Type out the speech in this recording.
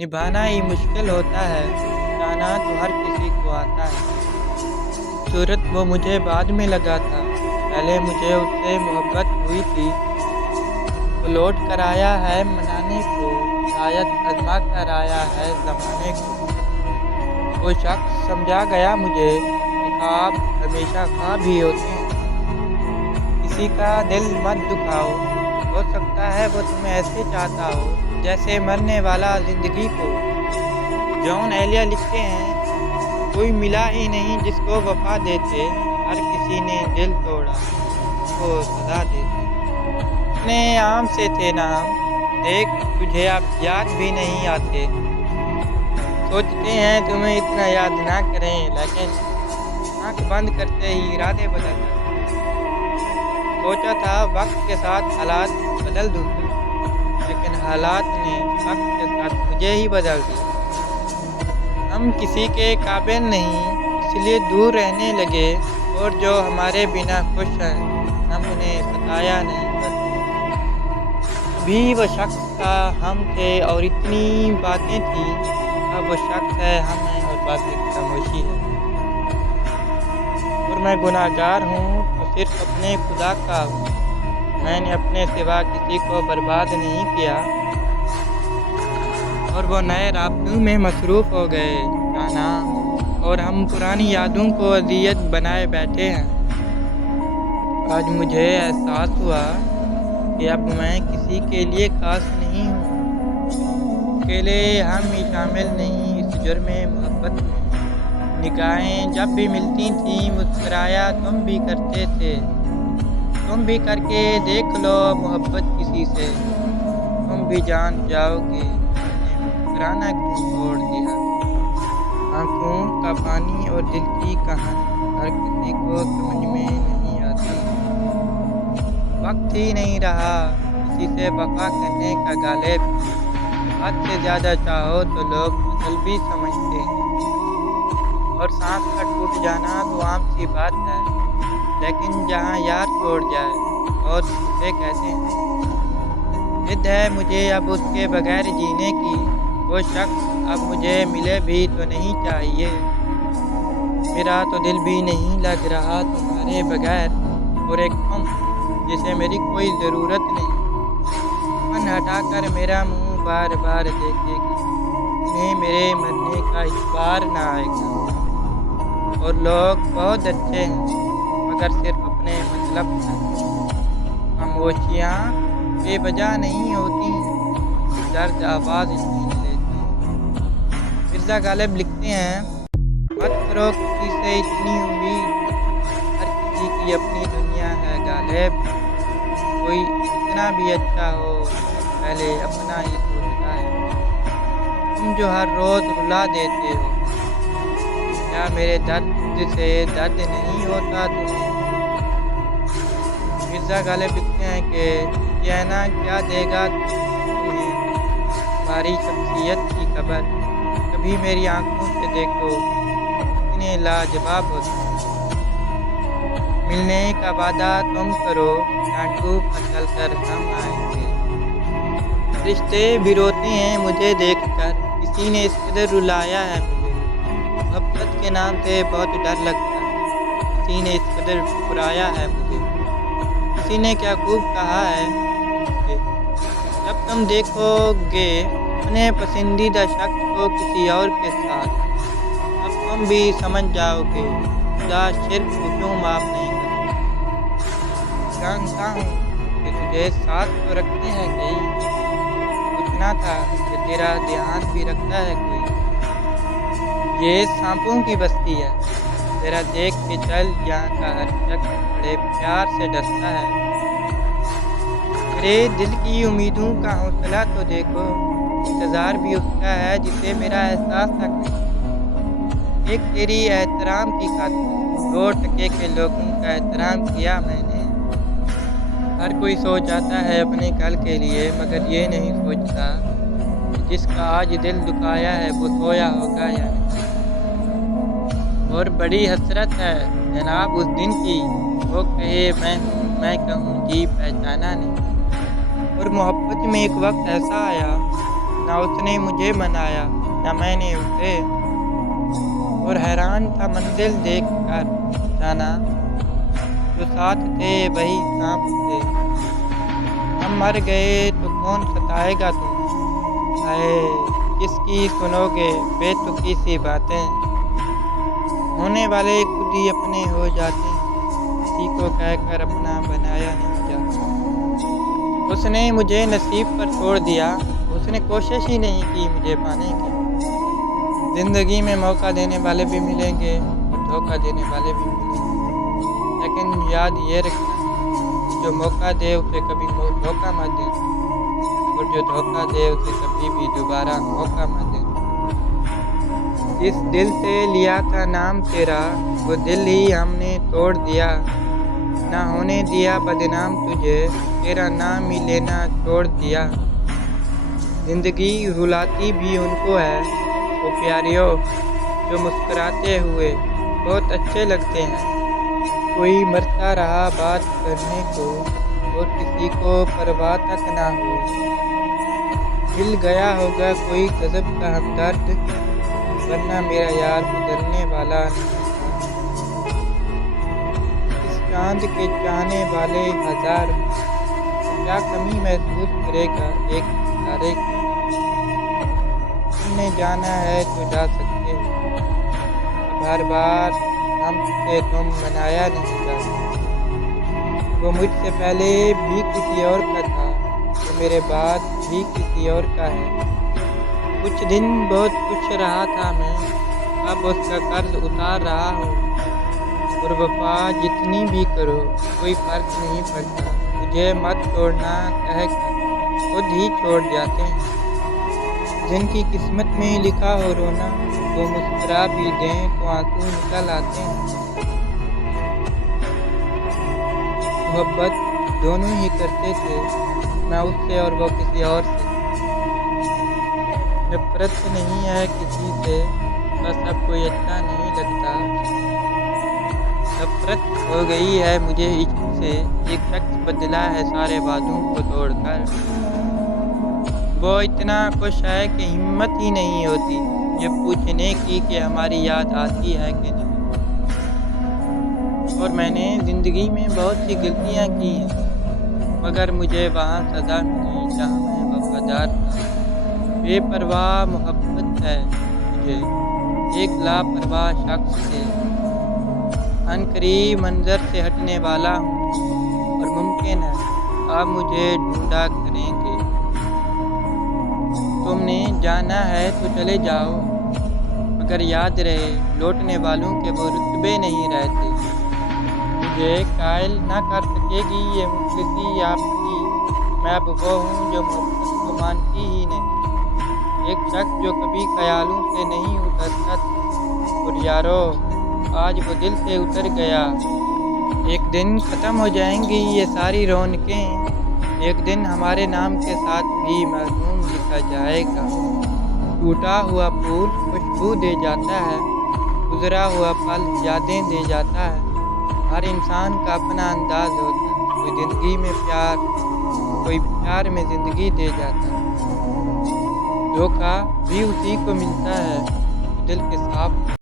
निभाना ही मुश्किल होता है, जाना तो हर किसी को आता है। सूरत वो मुझे बाद में लगा था, पहले मुझे उससे मोहब्बत हुई थी। वो लौट कर आया है मनाने को, शायद आज़मा कर आया है ज़माने को। वो शख्स समझा गया मुझे कि ख्वाब हमेशा ख्वाब ही होते हैं। किसी का दिल मत दुखाओ, हो सकता है वो तुम्हें ऐसे चाहता हो जैसे मरने वाला ज़िंदगी को। जॉन एलिया लिखते हैं, कोई मिला ही नहीं जिसको वफ़ा देते, हर किसी ने दिल तोड़ा उसको सज़ा देते। इतने आम से थे नाम, देख तुझे अब याद भी नहीं आते। सोचते हैं तुम्हें इतना याद ना करें, लेकिन आँख बंद करते ही इरादे बदल जाते। सोचा था वक्त के साथ हालात बदल दूँगा, लेकिन हालात ने वक्त के साथ मुझे ही बदल दिया। हम किसी के काबिल नहीं, इसलिए दूर रहने लगे, और जो हमारे बिना खुश हैं हम उन्हें सताया नहीं करते। भी वो शख्स था हम थे और इतनी बातें थी, अब वो शख्स है हम हैं और बातें खामोशी है। और मैं गुनाहगार हूँ तो सिर्फ अपने खुदा का हूँ, मैंने अपने सिवा किसी को बर्बाद नहीं किया। और वो नए राब्तों में मसरूफ़ हो गए जाना, और हम पुरानी यादों को अज़ियत बनाए बैठे हैं। आज मुझे एहसास हुआ कि अब मैं किसी के लिए ख़ास नहीं हूँ, अकेले हम ही शामिल नहीं इस जुर्म मोहब्बत में। निगाहें जब भी मिलती थीं मुस्कुराया तुम भी करते थे, तुम भी करके देख लो मोहब्बत किसी से, तुम भी जान जाओगे मैंने मुस्कुराना क्यों छोड़ दिया। आँखों का पानी और दिल की कहानी हर किसी को समझ में नहीं आती। वक्त ही नहीं रहा किसी से वफा करने का गालिब, हद से ज़्यादा चाहो तो लोग असल भी समझते हैं। और सांस का टूट जाना तो आम सी बात है, लेकिन जहाँ यार छोड़ जाए और उसे कहते हैं। जिद है मुझे अब उसके बगैर जीने की, वो शख्स अब मुझे मिले भी तो नहीं चाहिए। मेरा तो दिल भी नहीं लग रहा तुम्हारे बगैर, और एक तुम जिसे मेरी कोई ज़रूरत नहीं। मन हटाकर मेरा मुँह बार बार देखेगी, उन्हें मेरे मरने का इतबार ना आएगा। और लोग बहुत अच्छे हैं मगर सिर्फ अपने मतलब में। खामोशियाँ बेवजह नहीं होती, दर्द आवाज़ छीन लेते हैं। मिर्ज़ा गालिब लिखते हैं, मत करो किसी से इतनी उम्मीद, हर किसी की अपनी दुनिया है गालिब। कोई इतना भी अच्छा हो पहले अपना ही सोचता है। तुम जो हर रोज़ रुला देते हो, क्या मेरे दर्द से दर्द नहीं होता तुम्हें। मिर्ज़ा गालिब लिखते हैं कि कहना क्या देगा तुम्हें तुम्हारी शख्सियत की खबर। कभी मेरी आंखों से देखो कितने लाजवाब होते हैं। मिलने का वादा तुम करो, डांटू पर चल कर हम आएंगे। रिश्ते भी रोते हैं मुझे देखकर, किसी ने इस कदर रुलाया है मुझे। मोहब्बत के नाम से बहुत डर लगता है, किसी ने इस कदर ठुकराया है मुझे। किसी ने क्या खूब कहा है मुझे, जब तुम देखोगे अपने पसंदीदा शख्स को किसी और के साथ, अब तुम भी समझ जाओगे खुदा शिर्क को क्यों माफ़ नहीं करता। जानता हूँ कि तुझे साथ तो रखते हैं कई, पूछना था कि तेरा ध्यान भी रखता है कोई। ये सांपों की बस्ती है, तेरा देख के चल यहाँ का हर शख्स बड़े प्यार से डरता है। मेरे दिल की उम्मीदों का हौसला तो देखो, इंतज़ार भी उसका है जिसे मेरा एहसास तक नहीं। एक तेरी एहतराम की खातिर 2 टके के लोगों का एहतराम किया मैंने। हर कोई सो जाता है अपने कल के लिए, मगर ये नहीं सोचता कि जिसका आज दिल दुखाया है वो सोया होगा या नहीं। और बड़ी हसरत है जनाब उस दिन की, वो कहे मैं हूँ मैं कहूँ जी पहचाना नहीं। और मोहब्बत में एक वक्त ऐसा आया ना उसने मुझे मनाया ना मैंने उसे, और हैरान था मंजिल देख कर जाना, जो साथ थे वही सांप थे। हम मर गए तो कौन सताएगा तुम, हाय किसकी सुनोगे बेतुकी सी बातें। होने वाले खुद ही अपने हो जाते हैं, किसी को कहकर अपना बनाया नहीं जाता। उसने मुझे नसीब पर छोड़ दिया, उसने कोशिश ही नहीं की मुझे पाने की। ज़िंदगी में मौका देने वाले भी मिलेंगे और धोखा देने वाले भी मिलेंगे, लेकिन याद ये रखना, जो मौका दे उसे कभी धोखा मत देना, और जो धोखा दे उसे कभी भी दोबारा मौका मत देना। जिस दिल से लिया था नाम तेरा, वो दिल ही हमने तोड़ दिया। ना होने दिया बदनाम तुझे, तेरा नाम ही लेना छोड़ दिया। ज़िंदगी रुलाती भी उनको है, वो प्यारियों जो मुस्कुराते हुए बहुत अच्छे लगते हैं। कोई मरता रहा बात करने को, और किसी को परवाह तक ना हुई। मिल गया होगा कोई गजब का हमदर्द, वरना मेरा यार बदलने वाला नहीं था। इस चांद के चाहने वाले हजार, क्या कमी महसूस करेगा एक सितारे की। तुमने जाना है तो जा सकते हो, अब हर बार हमसे तुम मनाया नहीं जाता। वो मुझसे पहले भी किसी और का था, वो मेरे बाद भी किसी और का है। कुछ दिन बहुत खुश रहा था मैं, अब उसका कर्ज उतार रहा हूँ। और वफा जितनी भी करो कोई फर्क नहीं पड़ता, मुझे मत छोड़ना कह खुद ही छोड़ जाते हैं। जिनकी किस्मत में लिखा हो रोना, वो मुस्कुरा भी दें तो आंसू निकल आते हैं। मोहब्बत दोनों ही करते थे, ना उससे और वो किसी और से। नफरत नहीं है किसी से, बस अब कोई अच्छा नहीं लगता। नफरत हो गई है मुझे इश्क से, एक शख्स बदला है सारे वादों को तोड़कर। वो इतना खुश है कि हिम्मत ही नहीं होती ये पूछने की कि हमारी याद आती है कि नहीं। और मैंने ज़िंदगी में बहुत सी गलतियाँ की हैं, मगर मुझे वहाँ सज़ा मिली जहाँ मैं वफादार था। बेपरवाह मोहब्बत है मुझे एक लापरवाह शख्स से। अनकरीब मंजर से हटने वाला हूँ, और मुमकिन है आप मुझे ढूंढा करेंगे। तुमने जाना है तो चले जाओ, मगर याद रहे लौटने वालों के वो रुतबे नहीं रहते। मुझे कायल ना कर सकेगी ये मुखलिसी आपकी, मैं अब वो हूँ जो मोहब्बत को मानती ही नहीं। एक शख्स जो कभी ख्यालों से नहीं उतरता था, और यारो आज वो दिल से उतर गया। एक दिन ख़त्म हो जाएंगी ये सारी रौनकें, एक दिन हमारे नाम के साथ भी मरहूम लिखा जाएगा। टूटा हुआ फूल खुशबू दे जाता है, गुजरा हुआ पल यादें दे जाता है। हर इंसान का अपना अंदाज होता है, कोई ज़िंदगी में प्यार, कोई प्यार में ज़िंदगी दे जाता है। धोखा भी उसी को मिलता है दिल के साफ